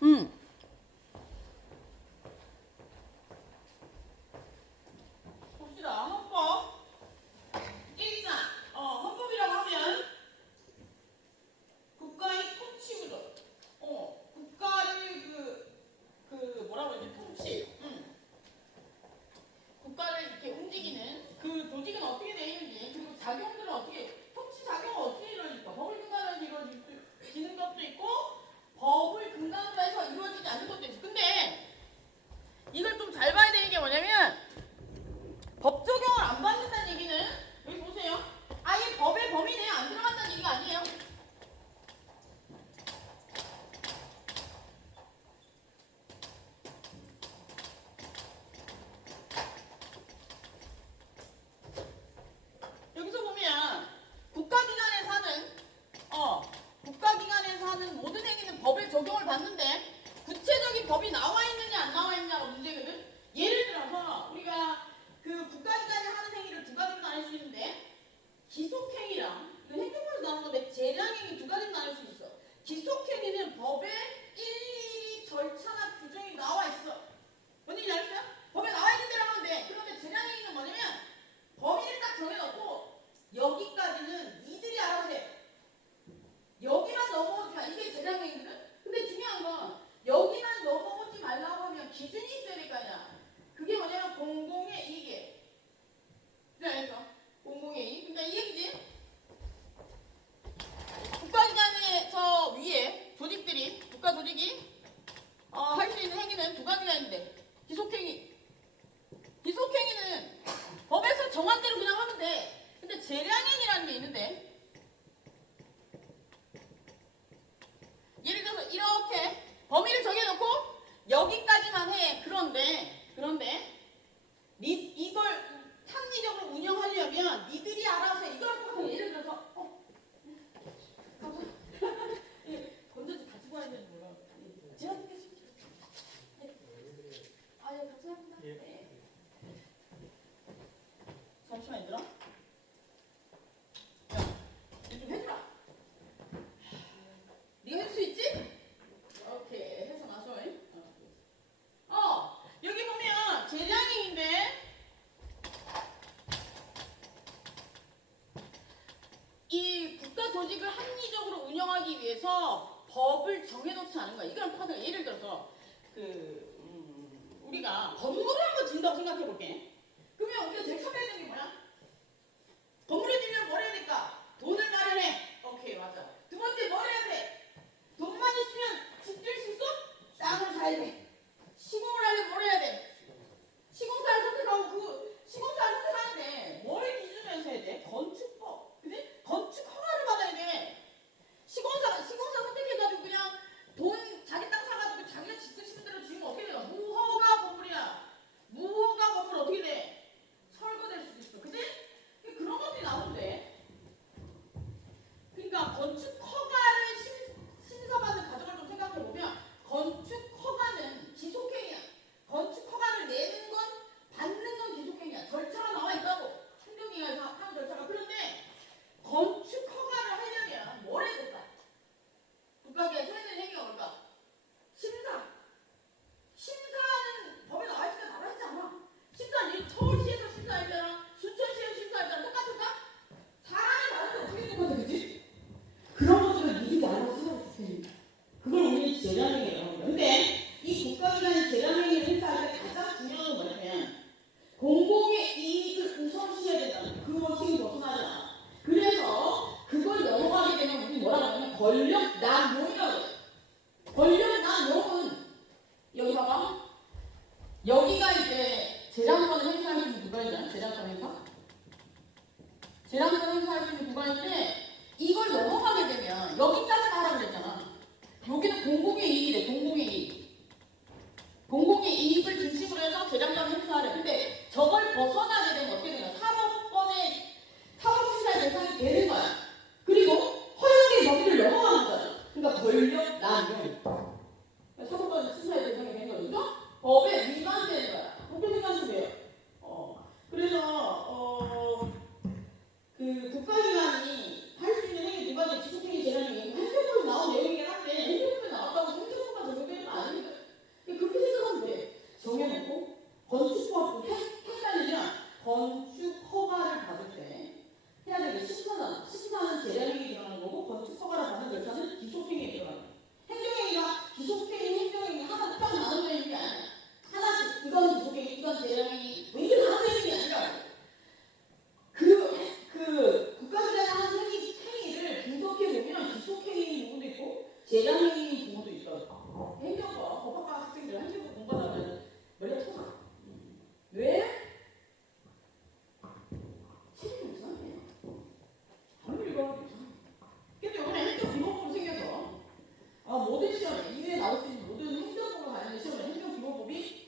음. 봅시다. 헌법. 일자. 헌법이라고 하면 국가의 통치구조. 국가를 뭐라고 해야 돼? 통치. 국가를 이렇게 움직이는 그 조직은 어떻게 되어 있는지, 그리고 작용들은 어떻게, 통치 작용은 어떻게 이루어질까? 법을 근간으로 이루어지는 것도 있고, 법을 근간으로 해서 이루어지지 않는 것도 있어. 근데 이걸 좀 잘 봐야 되는 게 뭐냐면, 법 적용을 안 받는다는 얘기는, 여기 보세요. 아예 법의 범위 내에 안 들어간다는 얘기가 아니에요. 여기서 보면 국가기관에서 하는 모든 행위는 법의 적용을 받는데, 구체적인 법이 나와 있느냐 안 나와 있느냐가 문제거든. 예를 들어서 우리가 그 국가기관이 하는 행위를 두 가지로 나눌 수 있는데, 기속행위랑, 이거 행정법에서 나오는 건데 재량행위 두 가지로 나눌 수 있어. 기속행위는 법에 일일이 절차나 규정이 나와 있어. 뭔 얘기인지 알겠어요? 법에 나와 있는 대로 하면 돼. 그런데 재량행위는 뭐냐면 범위를 딱 정해놓고 여기까지는 니들이 알아서 해. 여기만 넘어오지 마. 이게 재량행위거든. 근데 중요한 건 여기만 넘어오지 말라고 하면 기준이 있어야 될 거 아니야. 그게 뭐냐면 공공의 이익이에요. 그러니까 공공의 이익. 그러니까 이 얘기지. 국가기관에서 위에 조직들이, 국가 조직이 할 수 있는 행위는 두 가지가 있는데, 기속행위는 법에서 정한 대로 그냥 하면 돼. 근데 재량행위라는 게 있는데, 예를 들어서 이렇게 범위를 정해놓고 여기까지만 해. 그런데 이걸 합리적으로 운영하려면 니들이 알아서 해. 이거랑 똑같은, 예를 들어서 건전지 가지고 와야 되는 거야. 제가 듣겠습니다. 감사합니다. 네. 잠시만 얘들아. 야, 이거 좀 해주라. 네가 해줄 수 있지? 오케이, 해서 마셔. 여기 보면 재량행인데, 이 국가 조직을 합리적으로 운영하기 위해서 법을 정해놓지 않은 거야. 이거랑 똑같은 거야. 예를 들어서 우리가 건물을 한번 짓는다고 생각해 볼게. 그러면 우리가 제일 처음 해야 되는 게 뭐야? 건물을 지으면 뭘 해야 될까? 돈을 마련해. 오케이, 맞아. 두 번째 뭘 해야 돼? 돈만 있으면 집 질 수 있어? 땅을 사야 돼. 시공을 하려면 뭘 해야 돼? 시공사를 선택하고 그 시공사를 선택하는데 뭘 기준으로 해서 해야 돼? 건축법. 그지? 건축 허가를 받아야 돼. 시공사 선택해가지고 그냥 돈 자기 땅 사가지고 자기가 짓고 싶은 대로 지으면 어떻게 돼요? 무허가 건물이야. 무허가 건물 어떻게 돼? 철거될 수도 있어. 그지? 그런 것들이 나오는데, 그러니까 건축 허가를 심사받는 과정을 좀 생각해 보면, 건축 허가는 기속행위야. 건축 허가를 내는 건, 받는 건 기속행위야. 절차가 나와 있다고. 행정기관에서 하는 절차가. 그런데 건축 허가를 하려면 뭘 해야 될까? 국가기관에서 해야 되는 행위가 뭘까? 심사는 법에 나와 있으니까 나와 있지 않아. 심사는 서울시에서 심사했잖아. 순천시에서 심사했잖아. 똑같을까? 사람이 다른데 어떻게 된 거지, 그치? 그런 것들을 미리 알아서 생각해. 그걸 우리 재량행위라고. 근데 이 국가기관이 재량행위를 행사할 때 가장 중요한 건 뭐냐면 공공의 이익을 우선시해야 된다는 그 원칙을 벗어나지 않아. 그래서 그걸 넘어가게 되면 우리 뭐라고 하냐면 권력 남용이라고 해요. 권력 남용은 여기 봐봐. 여기가 이제 재량권을 행사할 수 있는 구간이잖아. 재량권 행사. 재량권 행사할 수 있는 구간인데, 이걸 넘어가게 되면 여기까지만 하라고 그랬잖아. 여기는 공공의 이익이래. 공공의 이익을 중심으로 해서 재량권 행사하래. 근데 저걸 벗어나게 되면 어떻게 되냐? 사법시사의 대상이 되는 거야. 그리고 허용의 범위를 넘어가는 거야. 그러니까 권력 남용. 사법권 수사의 대상이 되는 거죠. 법에 위반되는 거야. 그렇게 생각하시면 돼요. 그래서 그 국가기관이 할 수 있는 행위 두 가지, 기속행위, 재량행위. 행정법에 나온 내용이긴 한데, 행정법에 나왔다고 행정법만 적용되는 거 재량행위 부분도 있더라고. 행정법, 법학과 학생들 행정법 공부하면 머리가 터져. 왜? 시험이 이상해. 아무리 읽어도 이상해. 근데 이번에 행정 기본법 생겨서 모든 시험에 이외에 나올 수 있는 모든 행정법과 관련된 시험에 행정 기본법이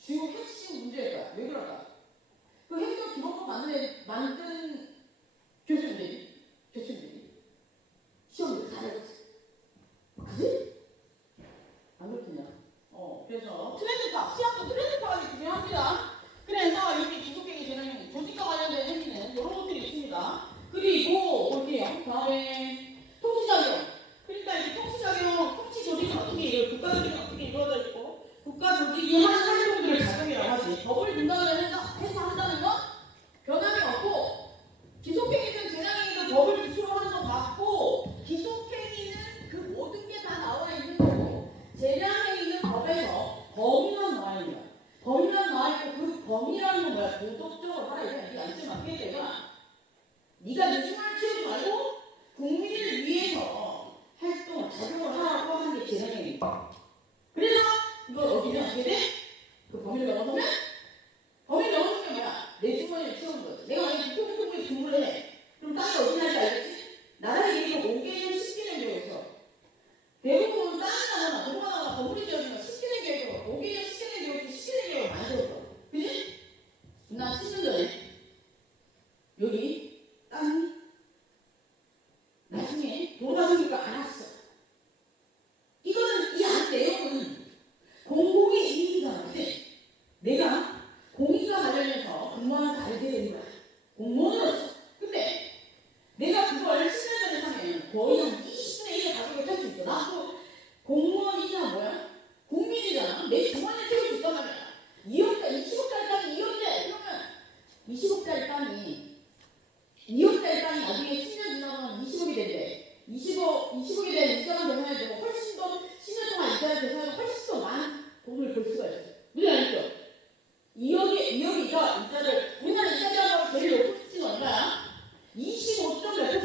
주요 핵심 문제일 거야. 왜 그럴까? 그 행정 기본법 만든 교수님들이 시험을 다 내줬어. 그지? 안 그렇겠냐? 그래서 트렌드 파, 시험도 트렌드 파악이 중요합니다. 그래서 여기 기속행위 재량행위, 조직과 관련된 행위는 이런 것들이 있습니다. 그리고 볼게요. 다음에 통치작용. 그러니까 이 통치작용, 통치 조직은 어떻게 이거 국가 조직은 어떻게 이루어져 있고 국가 조직이 하는 활동들을 작용이라고 하지. 법을 분단을 해서 한다는 건 변함이 없고 기속행위든 재량행위든 법을 기초로 하는 건 맞고 기속행위는 그 모든 게 다 나와 있는 거고 재량행위는 법에서 범위만 나와 있는 거야. 범위만 나와 있고 그 범위라는 건 뭐야? 도덕적으로 하라 이거야. 네가 안쓰면 안 되겠다. 네가 내 흉을 치우지 말고 국민을 위해서 활동을 작용을 하라고 하는 게 재량행위야. 그래서 이걸 어기면 어떻게 돼? 그 범위를 넘어서면 범위를 넘어서는 게 뭐야? 내 주머니를 치우는 거지. 내가 만약에 국토부에 근무를 해. 그럼 땅이 어디 날지 알겠지? 나라의 얘기가 5개년, 10개년 계획에서 대부분 땅이 나거나 도로가 나거나 건물이 지어지면 10개년 계획으로 5개년, 10개년 계획, 10개년 계획을 많이 세웠어. 그지? 나 10년 전에 여기 땅이 나중에 도로가 생기니까 안 왔어. 이거는 이 안 내용은 공공의 이익이잖아. 그치? 내가 공익과 관련해서 근무하면서 알게 되는 거야. 공무원으로서. 근데 내가 그걸 10년 전에 사면 거의 한 20분의 1의 가격을 살 수 있어. 나도 공무원이잖아 뭐야? 국민이잖아. 내 주머니에 채울 수 있단 말이야. 2억짜리, 20억짜리 땅이 2억짜리. 그러면 20억짜리 땅이 2억짜리 땅이 나중에 10년 지나면 20억이 된대. 20억에 대한 이자만 계산해도